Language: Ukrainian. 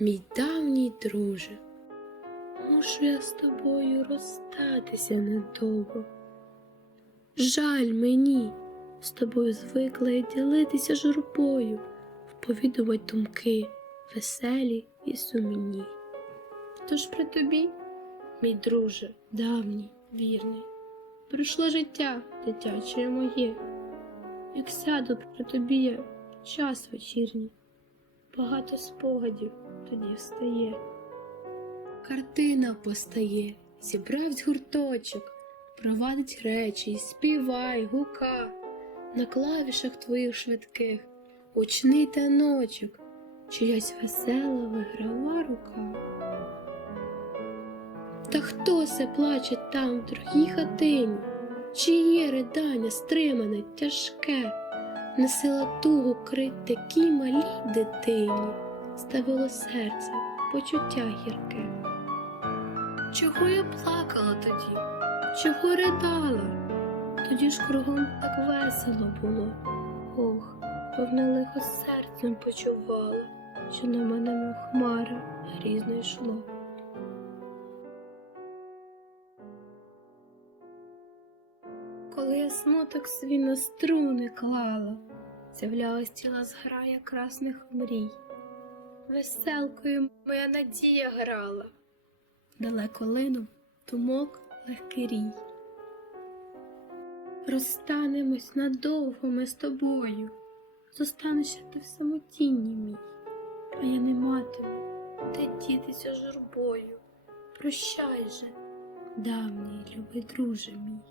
мій давній друже, мушу я з тобою розстатися недовго. Жаль мені з тобою звикла я ділитися журбою, вповідувати думки веселі і сумні. Тож при тобі, мій друже, давній, вірний, пройшло життя дитяче моє, як сяду при тобі я час вечірній, багато спогадів тоді встає. Картина постає, зібравсь гурточок, провадить речі, співай, гука, на клавішах твоїх швидких, учний таночок, чиясь весела виграва рука. Та хто се плаче там в другій хатині? Чиє ридання стримане, тяжке, не сила тугу крить такій малій дитині, ставило серце, почуття гірке. Чого я плакала тоді? Чого ридала? Тоді ж кругом так весело було. Ох, повне лихо серцем почувала, що на мене мов хмара грізно йшло. Коли я смуток свій на струни клала, з'являлась ціла зграя красних мрій. Веселкою моя надія грала, далеко линув думок легкий рій. Розстанемось надовго ми з тобою, зостанешся ти в самотінні мій, а я не матиму, де дітися журбою. Прощай же, давній любий друже мій.